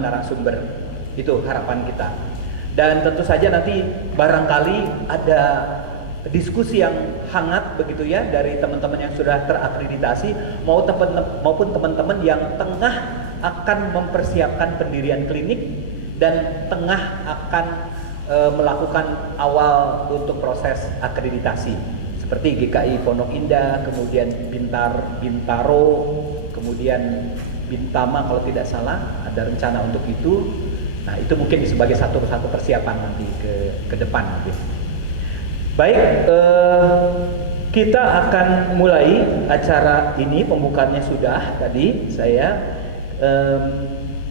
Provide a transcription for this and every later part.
teman-teman narasumber. Itu harapan kita. Dan tentu saja nanti barangkali ada diskusi yang hangat begitu ya dari teman-teman yang sudah terakreditasi maupun teman-teman yang tengah akan mempersiapkan pendirian klinik dan tengah akan melakukan awal untuk proses akreditasi seperti GKI Pondok Indah, kemudian Bintaro, kemudian Bintama kalau tidak salah ada rencana untuk itu. Nah itu mungkin sebagai satu persiapan nanti ke depan nanti. Baik, kita akan mulai acara ini. Pembukaannya sudah tadi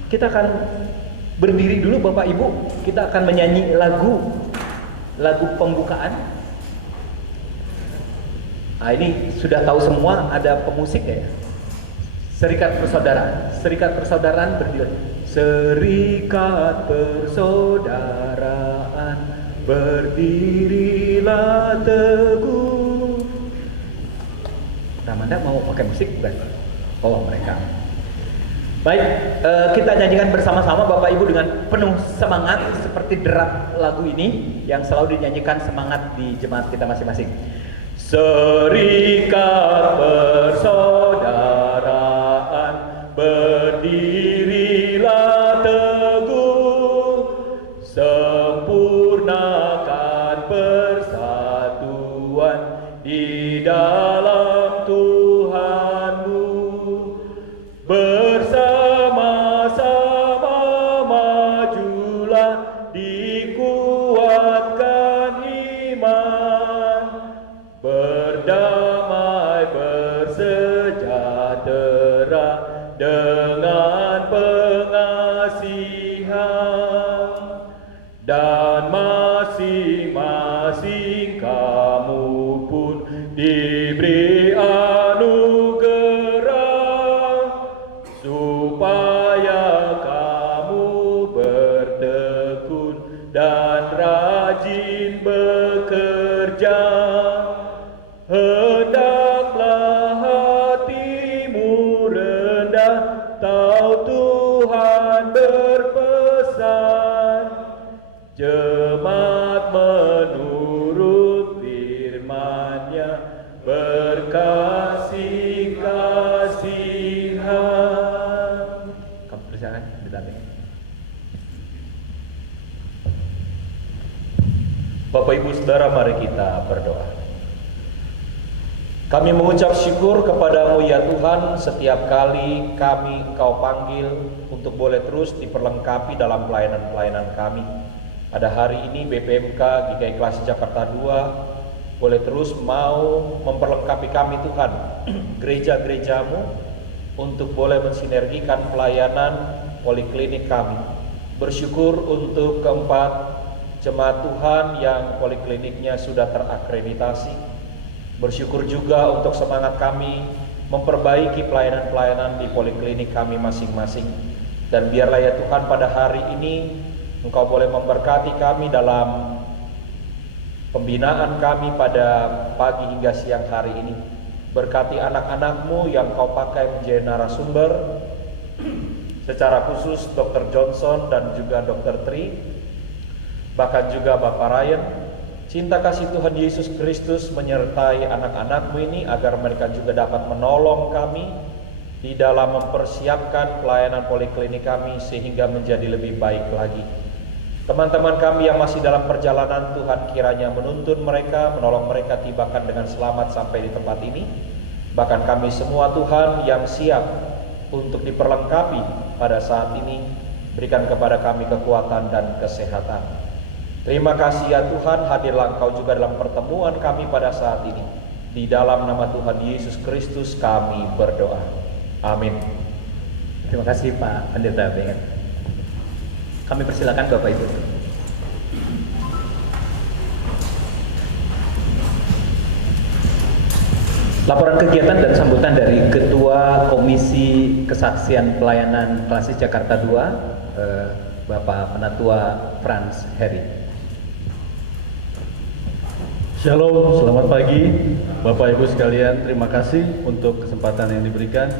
kita akan berdiri dulu Bapak Ibu. Kita akan menyanyi lagu pembukaan. Nah ini sudah tahu semua, ada pemusik ya. Serikat Persaudaraan berdiri. Serikat Persaudaraan berdirilah teguh. Ramanda mau pakai musik bukan? Oh mereka. Baik, kita nyanyikan bersama-sama Bapak Ibu dengan penuh semangat seperti derak lagu ini yang selalu dinyanyikan semangat di jemaat kita masing-masing. Serikat Persaudaraan berdirilah teguh, sempurnakan persatuan di dalam Tuhanmu. Bersama-sama majulah, dikuatkan iman, berdamai bersejahtera dengan pengasihan, dan masing-masing kamu pun diberi anugerah supaya kamu bertekun dan rajin bekerja. Hendaklah hatimu rendah, tahu Tuhan berpesan, jemaat menurut firman-Nya berkasih-kasihan. Kamu persilakan didampingi. Bapak Ibu Saudara, mari kita berdoa. Kami mengucap syukur kepadamu ya Tuhan, setiap kali kami Engkau panggil untuk boleh terus diperlengkapi dalam pelayanan-pelayanan kami. Pada hari ini BPMK GKI Klasik Jakarta 2 boleh terus mau memperlengkapi kami Tuhan, gereja-gerejamu, untuk boleh mensinergikan pelayanan poliklinik kami. Bersyukur untuk keempat jemaat Tuhan yang polikliniknya sudah terakreditasi. Bersyukur juga untuk semangat kami memperbaiki pelayanan-pelayanan di poliklinik kami masing-masing. Dan biarlah ya Tuhan pada hari ini Engkau boleh memberkati kami dalam pembinaan kami pada pagi hingga siang hari ini. Berkati anak-anak-Mu yang Kau pakai menjadi narasumber, secara khusus Dr. Johnson dan juga Dr. Tri, bahkan juga Bapak Ryan. Cinta kasih Tuhan Yesus Kristus menyertai anak-anak-Mu ini agar mereka juga dapat menolong kami di dalam mempersiapkan pelayanan poliklinik kami sehingga menjadi lebih baik lagi. Teman-teman kami yang masih dalam perjalanan, Tuhan kiranya menuntun mereka, menolong mereka tibakan dengan selamat sampai di tempat ini. Bahkan kami semua Tuhan yang siap untuk diperlengkapi pada saat ini, berikan kepada kami kekuatan dan kesehatan. Terima kasih ya Tuhan, hadirlah Engkau juga dalam pertemuan kami pada saat ini. Di dalam nama Tuhan Yesus Kristus kami berdoa. Amin. Terima kasih Pak Pendeta Bengen. Kami persilakan Bapak Ibu. Laporan kegiatan dan sambutan dari Ketua Komisi Kesaksian Pelayanan Klasik Jakarta 2, Bapak Penatua Franz Heri. Shalom, selamat pagi Bapak Ibu sekalian, terima kasih untuk kesempatan yang diberikan.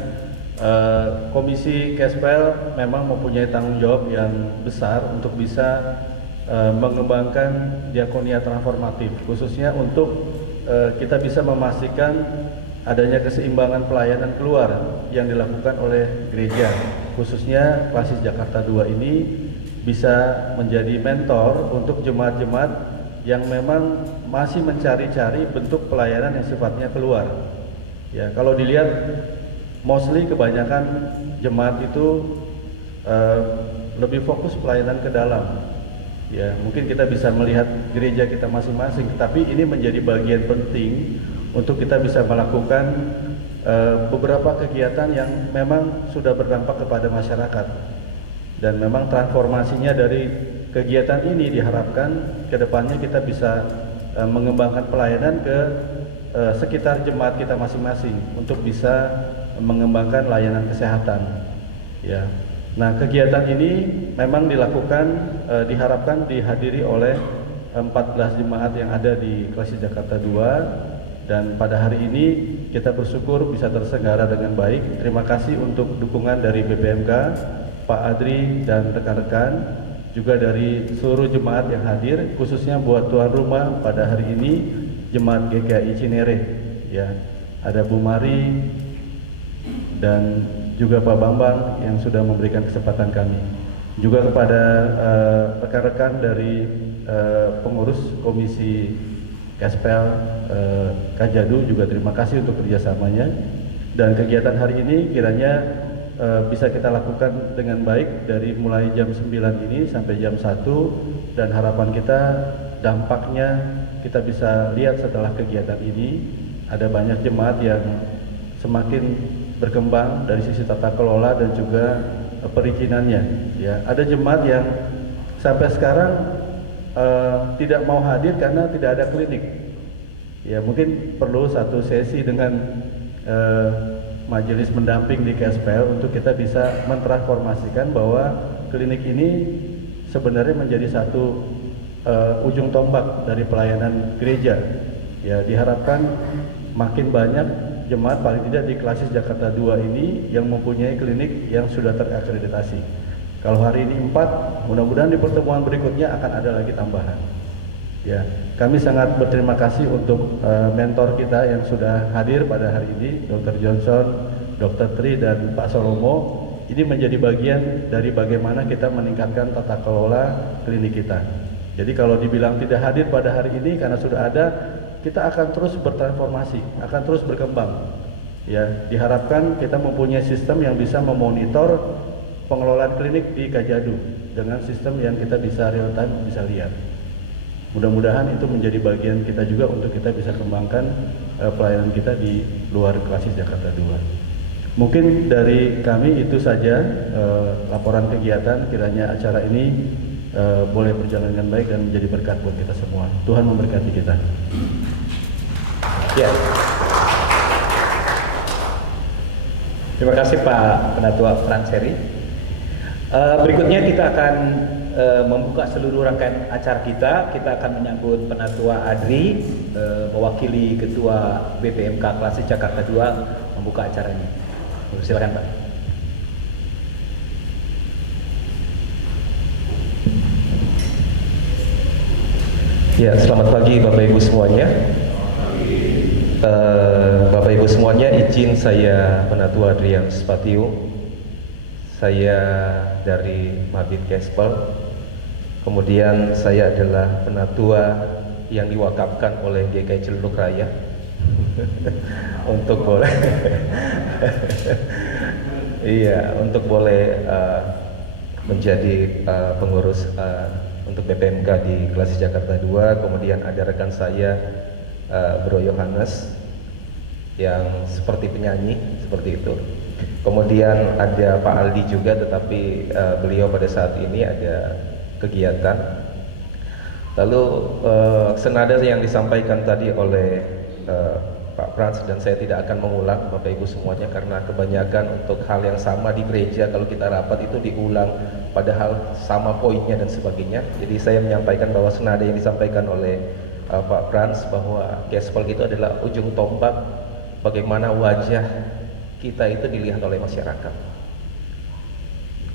Komisi Kespel memang mempunyai tanggung jawab yang besar untuk bisa mengembangkan diakonia transformatif, khususnya untuk kita bisa memastikan adanya keseimbangan pelayanan keluar yang dilakukan oleh gereja, khususnya Klasis Jakarta II ini bisa menjadi mentor untuk jemaat-jemaat yang memang masih mencari-cari bentuk pelayanan yang sifatnya keluar. Ya, kalau dilihat mostly kebanyakan jemaat itu lebih fokus pelayanan ke dalam. Ya, mungkin kita bisa melihat gereja kita masing-masing, tapi ini menjadi bagian penting untuk kita bisa melakukan beberapa kegiatan yang memang sudah berdampak kepada masyarakat. Dan memang transformasinya dari kegiatan ini diharapkan kedepannya kita bisa mengembangkan pelayanan ke sekitar jemaat kita masing-masing untuk bisa mengembangkan layanan kesehatan. Ya, nah kegiatan ini memang dilakukan diharapkan dihadiri oleh 14 jemaat yang ada di Klasis Jakarta II, dan pada hari ini kita bersyukur bisa terselenggara dengan baik. Terima kasih untuk dukungan dari BPMK, Pak Adri dan rekan-rekan, juga dari seluruh jemaat yang hadir, khususnya buat tuan rumah pada hari ini Jemaat GKI Cinere. Ya, ada Bu Mari dan juga Pak Bambang yang sudah memberikan kesempatan kami. Juga kepada rekan-rekan dari pengurus Komisi Kespel Kajadu juga terima kasih untuk kerjasamanya. Dan kegiatan hari ini kiranya bisa kita lakukan dengan baik dari mulai jam 9 ini sampai jam 1, dan harapan kita dampaknya kita bisa lihat setelah kegiatan ini ada banyak jemaat yang semakin berkembang dari sisi tata kelola dan juga perizinannya. Ya, ada jemaat yang sampai sekarang tidak mau hadir karena tidak ada klinik. Ya, mungkin perlu satu sesi dengan majelis mendamping di Kespel untuk kita bisa mentransformasikan bahwa klinik ini sebenarnya menjadi satu ujung tombak dari pelayanan gereja. Ya, diharapkan makin banyak jemaat paling tidak di Klasis Jakarta II ini yang mempunyai klinik yang sudah terakreditasi. Kalau hari ini 4, mudah-mudahan di pertemuan berikutnya akan ada lagi tambahan. Ya, kami sangat berterima kasih untuk mentor kita yang sudah hadir pada hari ini, Dr. Johnson, Dr. Tri dan Pak Solomo. Ini menjadi bagian dari bagaimana kita meningkatkan tata kelola klinik kita. Jadi kalau dibilang tidak hadir pada hari ini karena sudah ada, kita akan terus bertransformasi, akan terus berkembang. Ya, diharapkan kita mempunyai sistem yang bisa memonitor pengelolaan klinik di Kajadu dengan sistem yang kita bisa real time bisa lihat. Mudah-mudahan itu menjadi bagian kita juga untuk kita bisa kembangkan pelayanan kita di luar Klasis Jakarta II. Mungkin dari kami itu saja laporan kegiatan, kiranya acara ini boleh berjalan dengan baik dan menjadi berkat buat kita semua. Tuhan memberkati kita. Ya. Terima kasih Pak Penatua Franseri. Berikutnya kita akan membuka seluruh rangkaian acara kita. Kita akan menyambut Penatua Adri mewakili Ketua BPMK Klasis Jakarta II membuka acara ini. Silakan Pak. Ya, selamat pagi Bapak Ibu semuanya. Bapak Ibu semuanya, izin saya Penatua Adrian Spatio. Saya dari Mabit Kespel. Kemudian saya adalah penatua yang diwakafkan oleh GKI Celuduk Raya untuk boleh iya, untuk boleh menjadi pengurus untuk BPMK di Klasis Jakarta II. Kemudian ada rekan saya Bro Yohanes yang seperti penyanyi seperti itu. Kemudian ada Pak Aldi juga, tetapi beliau pada saat ini ada kegiatan. Lalu senada yang disampaikan tadi oleh Pak Frans, dan saya tidak akan mengulang Bapak Ibu semuanya karena kebanyakan untuk hal yang sama di gereja kalau kita rapat itu diulang padahal sama poinnya dan sebagainya. Jadi saya menyampaikan bahwa senada yang disampaikan oleh Pak Frans bahwa Kespel itu adalah ujung tombak bagaimana wajah kita itu dilihat oleh masyarakat.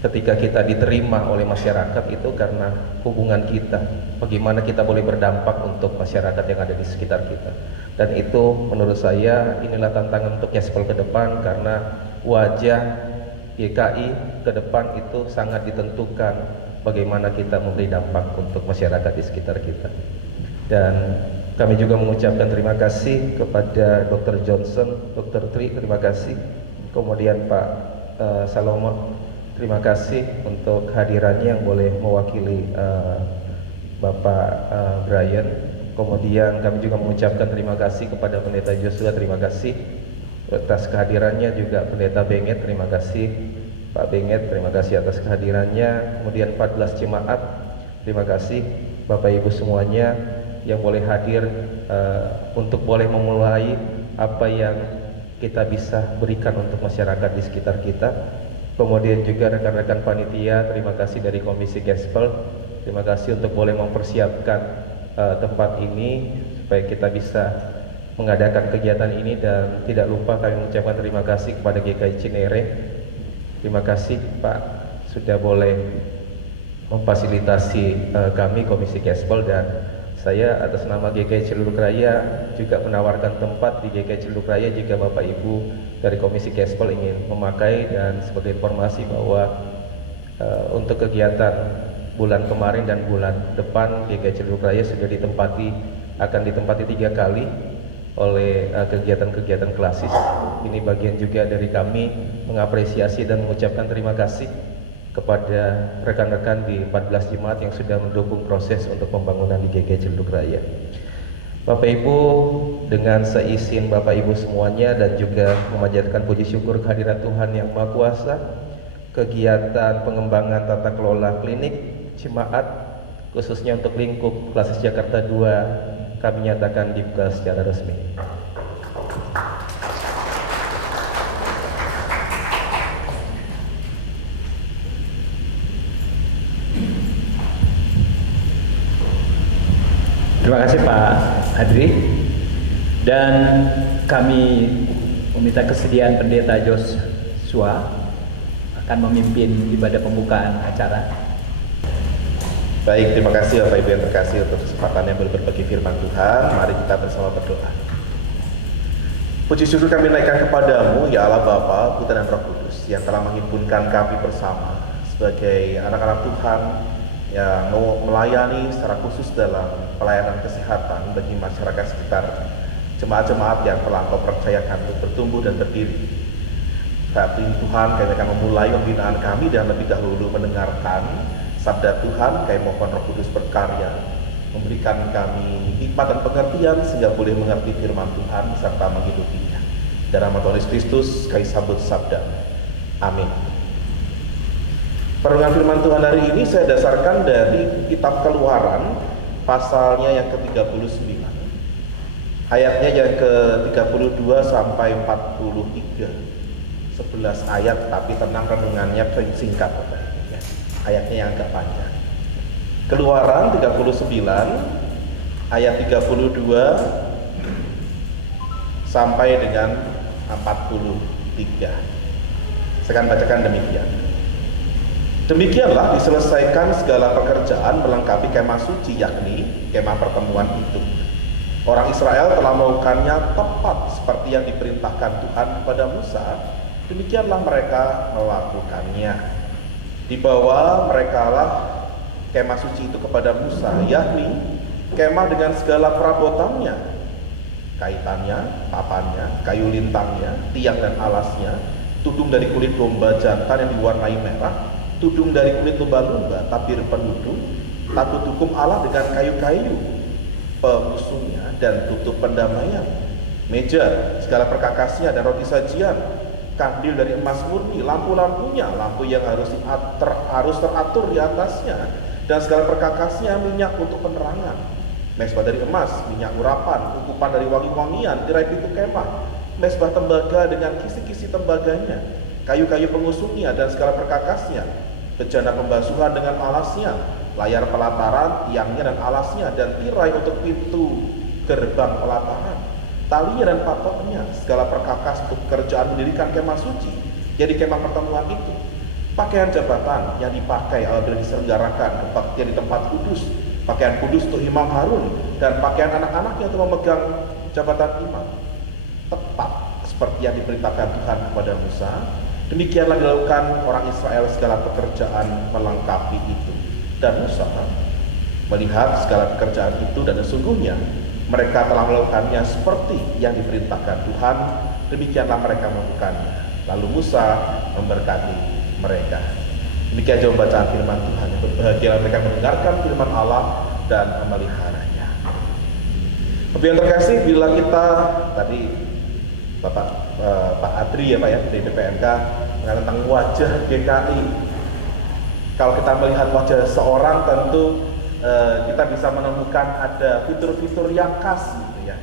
Ketika kita diterima oleh masyarakat itu karena hubungan kita, bagaimana kita boleh berdampak untuk masyarakat yang ada di sekitar kita. Dan itu menurut saya inilah tantangan untuk Kespel ke depan, karena wajah GKI ke depan itu sangat ditentukan bagaimana kita memberi dampak untuk masyarakat di sekitar kita. Dan kami juga mengucapkan terima kasih kepada Dr. Johnson, Dr. Tri, terima kasih. Kemudian Pak Salomo, terima kasih untuk hadirannya yang boleh mewakili Bapak Brian. Kemudian kami juga mengucapkan terima kasih kepada Pendeta Joshua, terima kasih atas kehadirannya. Juga Pendeta Benget, terima kasih Pak Benget, terima kasih atas kehadirannya. Kemudian 14 jemaat, terima kasih Bapak Ibu semuanya yang boleh hadir untuk boleh memulai apa yang kita bisa berikan untuk masyarakat di sekitar kita. Kemudian juga rekan-rekan panitia, terima kasih dari Komisi Kespel, terima kasih untuk boleh mempersiapkan tempat ini supaya kita bisa mengadakan kegiatan ini. Dan tidak lupa kami mengucapkan terima kasih kepada GKI Cinere. Terima kasih Pak sudah boleh memfasilitasi kami Komisi Kespel, dan saya atas nama GKI Cilunduk Raya juga menawarkan tempat di GKI Cilunduk Raya jika Bapak Ibu dari Komisi Kespel ingin memakai. Dan sebagai informasi bahwa untuk kegiatan bulan kemarin dan bulan depan GKI Cilunduk Raya sudah akan ditempati 3 kali oleh kegiatan-kegiatan klasis. Ini bagian juga dari kami mengapresiasi dan mengucapkan terima kasih kepada rekan-rekan di 14 jemaat yang sudah mendukung proses untuk pembangunan di GKI Cilunduk Raya. Bapak Ibu, dengan seizin Bapak Ibu semuanya dan juga memanjatkan puji syukur kehadirat Tuhan yang Maha Kuasa, kegiatan pengembangan tata kelola klinik jemaat khususnya untuk lingkup Klasis Jakarta 2 kami nyatakan dibuka secara resmi. Terima kasih Pak Adri, dan kami meminta kesediaan Pendeta Joshua akan memimpin ibadah pembukaan acara. Baik, terima kasih Bapak Ibu yang terkasih untuk kesempatan yang berbagi firman Tuhan. Mari kita bersama berdoa. Puji syukur kami naikkan kepadamu, ya Allah Bapa, Putra dan Roh Kudus, yang telah menghimpunkan kami bersama sebagai anak-anak Tuhan yang mau melayani secara khusus dalam pelayanan kesehatan bagi masyarakat sekitar jemaat-jemaat yang telah Engkau percayakan untuk bertumbuh dan berdiri. Saat ini Tuhan, kami akan memulai pembinaan kami dan lebih dahulu mendengarkan sabda Tuhan. Kami mohon Roh Kudus berkarya, memberikan kami hikmat dan pengertian sehingga boleh mengerti firman Tuhan serta menghidupinya. Dalam nama Tuhan Yesus Kristus, kami sambut sabda. Amin. Perenungan firman Tuhan hari ini saya dasarkan dari kitab Keluaran, pasalnya yang ke-39, ayatnya yang ke-32 sampai 43. 11 ayat, tapi tenang, renungannya singkat, ayatnya yang agak panjang. Keluaran 39 ayat 32 sampai dengan 43. Saya akan bacakan demikian. Demikianlah diselesaikan segala pekerjaan melengkapi kemah suci, yakni kemah pertemuan itu. Orang Israel telah melakukannya tepat seperti yang diperintahkan Tuhan kepada Musa. Demikianlah mereka melakukannya. Dibawa merekalah kemah suci itu kepada Musa, yakni kemah dengan segala perabotannya, kaitannya, papannya, kayu lintangnya, tiang dan alasnya, tudung dari kulit domba jantan yang diwarnai merah, tudung dari kulit lumba-lumba, tabir penudung, tabut hukum Allah dengan kayu-kayu pengusungnya dan tutup pendamaian, meja, segala perkakasnya dan roti sajian, kandil dari emas murni, lampu-lampunya, lampu yang harus teratur di atasnya, dan segala perkakasnya, minyak untuk penerangan, mesbah dari emas, minyak urapan, ukupan dari wangi-wangian, tirai pintu kemah, mesbah tembaga dengan kisi-kisi tembaganya, kayu-kayu pengusungnya dan segala perkakasnya, bejana pembasuhan dengan alasnya, layar pelataran, tiangnya dan alasnya, dan tirai untuk pintu gerbang pelataran, talinya dan patoknya, segala perkakas untuk pekerjaan mendirikan kemah suci, jadi kemah pertemuan itu, pakaian jabatan yang dipakai apabila diselenggarakan kebaktian di tempat kudus, pakaian kudus untuk Imam Harun, dan pakaian anak-anaknya untuk memegang jabatan imam, tepat seperti yang diperintahkan Tuhan kepada Musa. Demikianlah dilakukan orang Israel segala pekerjaan melengkapi itu. Dan Musa melihat segala pekerjaan itu, dan sesungguhnya mereka telah melakukannya seperti yang diperintahkan Tuhan. Demikianlah mereka melakukannya. Lalu Musa memberkati mereka. Demikian jawaban bacaan firman Tuhan. Berbahagialah mereka mendengarkan firman Allah dan memeliharanya. Tapi yang terkasih, bila kita tadi Pak Adri ya Pak ya dari BPMK mengatakan tentang wajah GKI. Kalau kita melihat wajah seseorang, tentu kita bisa menemukan ada fitur-fitur yang khas gitu ya.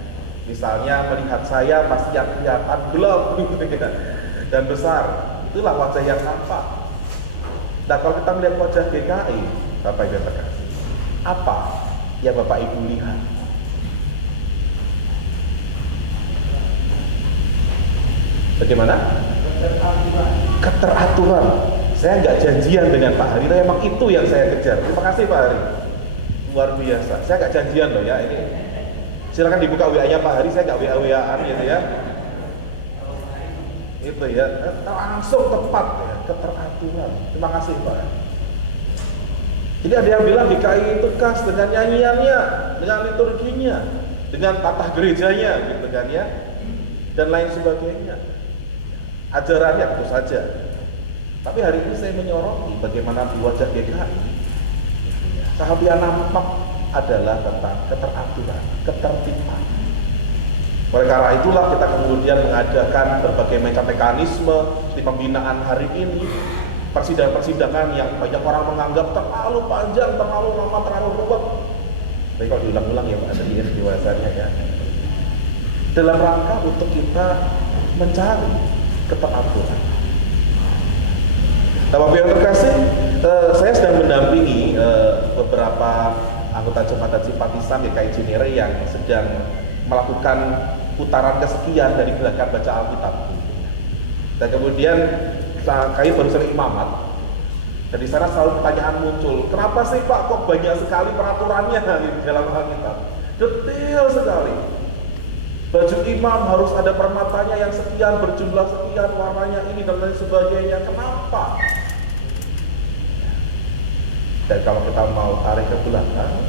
Misalnya melihat saya pasti yang kelihatan gelap gitu ya, dan besar. Itulah wajah yang nampak. Nah, kalau kita melihat wajah GKI, Bapak Ibu terkasih, apa yang Bapak Ibu lihat? Bagaimana? Keteraturan. Saya nggak janjian dengan Pak Hari, tapi memang itu yang saya kejar. Terima kasih Pak Hari. Luar biasa. Saya nggak janjian loh ya ini. Silakan dibuka WA-nya Pak Hari. Saya nggak WA-WA-an gitu ya. Itu ya. Langsung tepat ya. Keteraturan. Terima kasih Pak. Jadi ada yang bilang GKI itu khas dengan nyanyiannya, dengan liturginya, dengan tata gerejanya, gitu kan ya, dan lain sebagainya. Ajarannya tentu saja. Tapi hari ini saya menyoroti bagaimana di wajah GKI sangat yang nampak adalah tentang keteraturan, ketertiban. Oleh karena itulah kita kemudian mengadakan berbagai macam mekanisme di pembinaan hari ini, persidangan-persidangan yang banyak orang menganggap terlalu panjang, terlalu lama, terlalu ruwet. Tapi kalau diulang-ulang ya Pak Adri ya dewasanya ya. Dalam rangka untuk kita mencari keteraturan. Nah, Bapak yang terkasih, saya sedang mendampingi beberapa anggota jemaat simpatisan GKI Cinere yang sedang melakukan putaran kesekian dari gerakan baca Alkitab. Dan kemudian kami baru selesai imamat, dan di sana selalu pertanyaan muncul, kenapa sih Pak kok banyak sekali peraturannya di dalam Alkitab? Detail sekali. Baju imam harus ada permatanya yang sekian, berjumlah sekian, warnanya ini dan lain sebagainya. Kenapa? Dan kalau kita mau tarik ke belakang,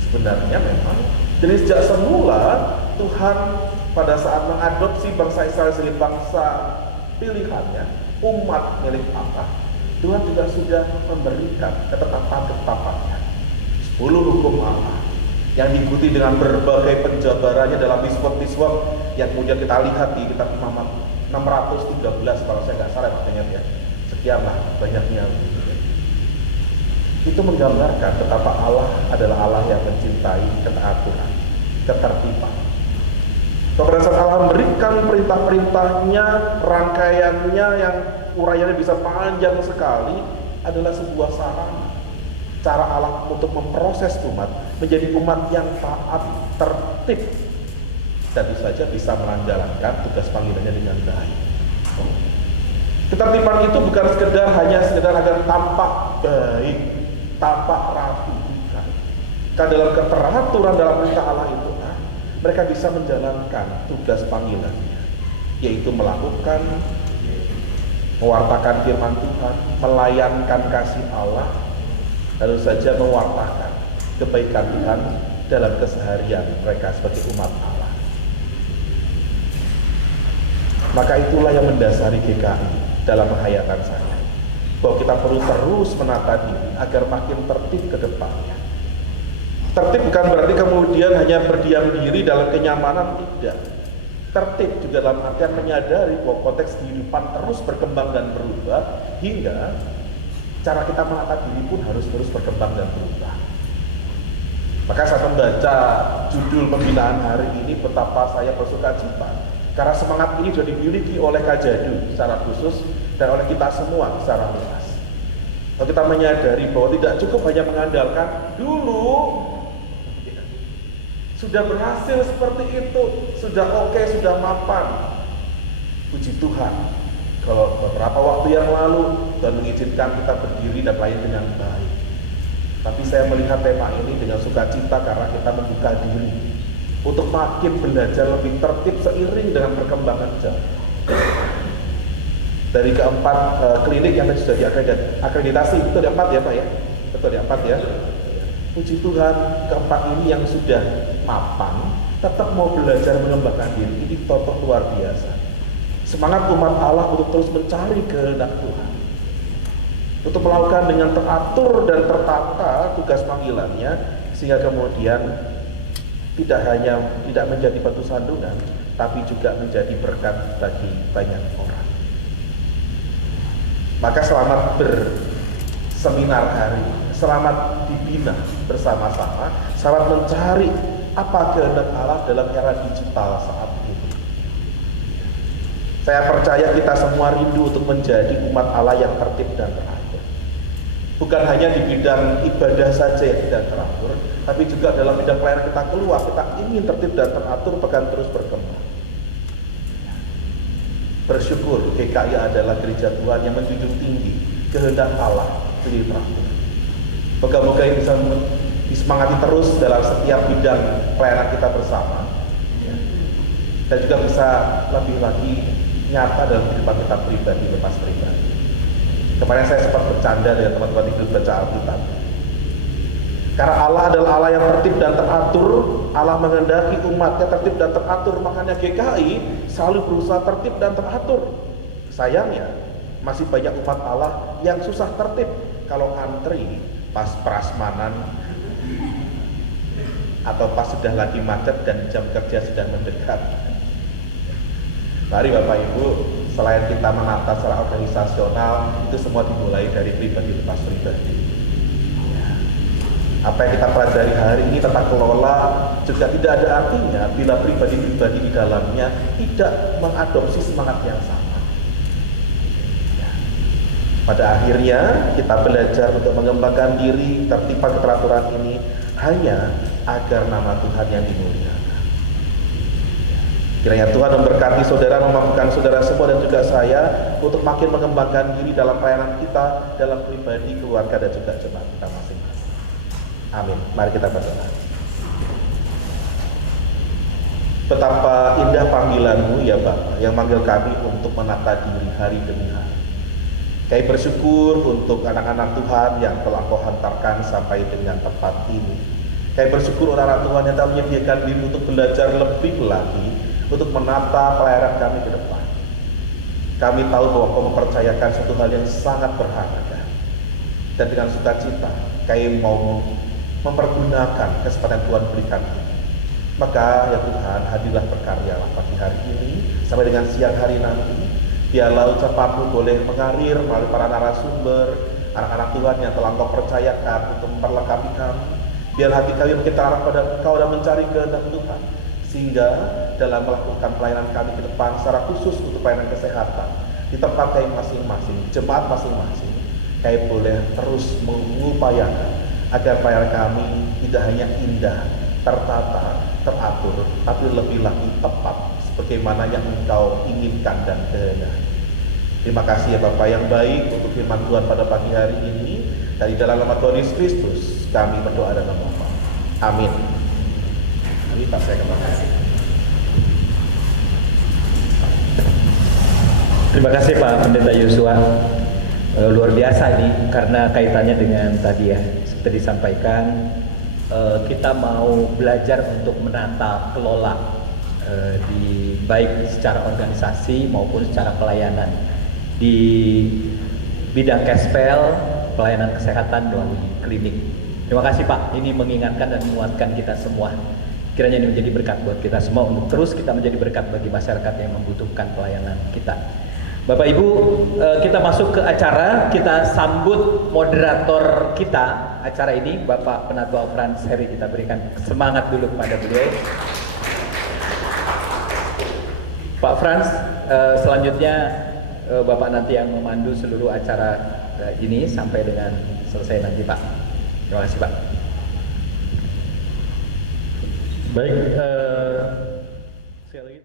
sebenarnya memang dari sejak semula Tuhan pada saat mengadopsi bangsa Israel sebagai bangsa pilihannya, umat milik Allah, Tuhan juga sudah memberikan ketetapan-ketetapannya, 10 hukum Allah yang diikuti dengan berbagai penjabarannya dalam miswak-miswak yang kemudian kita lihat di kitab Imamat 613 kalau saya nggak salah makanya ya, sekianlah banyaknya. Itu menggambarkan betapa Allah adalah Allah yang mencintai keteraturan, ketertiban. Pada saat Allah memberikan perintah-perintahnya, rangkaiannya yang uraiannya bisa panjang sekali, adalah sebuah sarana cara Allah untuk memproses umat menjadi umat yang taat, tertib, dan tentu saja bisa menjalankan tugas panggilannya dengan baik. Ketertiban itu bukan sekedar agar tampak baik, tampak rapi, bukan. Karena dalam keteraturan dalam perintah Allah itu, mereka bisa menjalankan tugas panggilannya, yaitu melakukan, mewartakan firman Tuhan, melayankan kasih Allah, lalu saja mewartakan kebaikan Tuhan dalam keseharian mereka sebagai umat Allah. Maka itulah yang mendasari GKI dalam penghayatan saya, bahwa kita perlu terus menata diri agar makin tertib ke depannya. Tertib bukan berarti kemudian hanya berdiam diri dalam kenyamanan, tidak. Tertib juga dalam artian menyadari bahwa konteks kehidupan terus berkembang dan berubah, hingga cara kita menata diri pun harus terus berkembang dan berubah. Maka saya membaca judul pembinaan hari ini, betapa saya bersuka cita, karena semangat ini sudah dimiliki oleh Kajadu secara khusus dan oleh kita semua secara luas. Kalau kita menyadari bahwa tidak cukup hanya mengandalkan dulu, Sudah berhasil seperti itu, sudah oke, sudah mapan. Puji Tuhan, kalau beberapa waktu yang lalu Tuhan mengizinkan kita berdiri dan lain dengan baik. Tapi saya melihat tema ini dengan sukacita karena kita membuka diri untuk makin belajar lebih tertib seiring dengan perkembangan zaman. Dari keempat klinik yang sudah diakreditasi, itu ada 4 ya Pak ya? Betul ya, 4 ya? Puji Tuhan, keempat ini yang sudah mapan, tetap mau belajar mengembangkan diri, ini tokoh luar biasa. Semangat umat Allah untuk terus mencari kehendak Tuhan, untuk melakukan dengan teratur dan tertata tugas panggilannya, sehingga kemudian tidak menjadi batu sandungan, tapi juga menjadi berkat bagi banyak orang. Maka selamat berseminar hari, selamat dibina bersama-sama, selamat mencari apa kehendak Allah dalam era digital saat ini. Saya percaya kita semua rindu untuk menjadi umat Allah yang tertib dan teratur. Bukan hanya di bidang ibadah saja yang tidak teratur, tapi juga dalam bidang pelayanan kita keluar, kita ingin tertib dan teratur, bahkan terus berkembang. Bersyukur GKI adalah gereja Tuhan yang menjunjung tinggi kehendak Allah lebih teratur. Moga-moga ini bisa disemangati terus dalam setiap bidang pelayanan kita bersama, dan juga bisa lebih lagi nyata dalam kehidupan kita pribadi, lepas pribadi. Kemarin saya sempat bercanda dengan teman-teman di grup baca Alkitab. Karena Allah adalah Allah yang tertib dan teratur, Allah menghendaki umatnya tertib dan teratur, makanya GKI selalu berusaha tertib dan teratur. Sayangnya masih banyak umat Allah yang susah tertib. Kalau antri pas prasmanan atau pas sudah lagi macet dan jam kerja sudah mendekat. Mari Bapak Ibu, selain kita menata secara organisasional, itu semua dimulai dari pribadi lepas pribadi. Apa yang kita pelajari hari ini tentang kelola juga tidak ada artinya bila pribadi-pribadi di dalamnya tidak mengadopsi semangat yang sama. Pada akhirnya kita belajar untuk mengembangkan diri, tertipan keteraturan ini hanya agar nama Tuhan yang dimuliakan. Kiranya Tuhan memberkati saudara, memampukan saudara semua dan juga saya untuk makin mengembangkan diri dalam pelayanan kita, dalam pribadi, keluarga, dan juga jemaat kita masing-masing. Amin. Mari kita berdoa. Betapa indah panggilan-Mu ya Bapa, yang manggil kami untuk menata diri hari demi hari. Kami bersyukur untuk anak-anak Tuhan yang telah Kau hantarkan sampai dengan tempat ini. Kami bersyukur anak-anak Tuhan yang telah menyediakan diri untuk belajar lebih lagi, untuk menata pelayanan kami ke depan. Kami tahu bahwa Kau mempercayakan suatu hal yang sangat berharga, dan dengan sukacita kami mau mempergunakan kesempatan Tuhan berikan ini. Maka ya Tuhan, hadirlah berkaryalah pagi hari ini sampai dengan siang hari nanti. Biarlah ucapan-Mu boleh mengalir melalui para narasumber, anak-anak Tuhan yang telah Kau percayakan untuk memperlengkapi kami. Biar hati kami makin terarah pada Engkau dan mencari kehendak Tuhan, sehingga dalam melakukan pelayanan kami ke depan, secara khusus untuk pelayanan kesehatan di tempat kami masing-masing, jemaat masing-masing, kami boleh terus mengupayakan agar pelayanan kami tidak hanya indah, tertata, teratur, tapi lebih lagi tepat sebagaimana yang Engkau inginkan dan kehendaki. Terima kasih ya Bapak yang baik untuk firman Tuhan pada pagi hari ini. Dari dalam nama Tuhan Yesus Kristus kami berdoa dan memohon. Amin. Mari Pak, saya terima kasih. Terima kasih Pak Pendeta Yosua. Luar biasa ini karena kaitannya dengan tadi ya, seperti disampaikan, kita mau belajar untuk menata kelola di baik secara organisasi maupun secara pelayanan di bidang Kespel, pelayanan kesehatan melalui klinik. Terima kasih Pak, ini mengingatkan dan menguatkan kita semua. Kiranya ini menjadi berkat buat kita semua untuk terus kita menjadi berkat bagi masyarakat yang membutuhkan pelayanan kita. Bapak Ibu, kita masuk ke acara, kita sambut moderator kita acara ini, Bapak Penatua Frans Heri. Kita berikan semangat dulu kepada beliau. Pak Frans, selanjutnya Bapak nanti yang memandu seluruh acara ini sampai dengan selesai nanti Pak. Terima kasih Pak. Baik, sekali lagi.